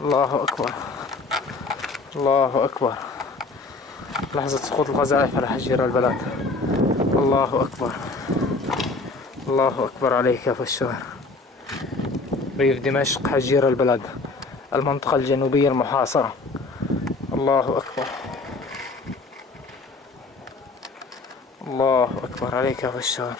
الله أكبر، الله أكبر. لحظة سقوط القذائف على حجير البلد. الله أكبر، الله أكبر عليك يا بشار. ريف دمشق حجير البلد، المنطقة الجنوبية المحاصرة. الله أكبر، الله أكبر عليك يا بشار.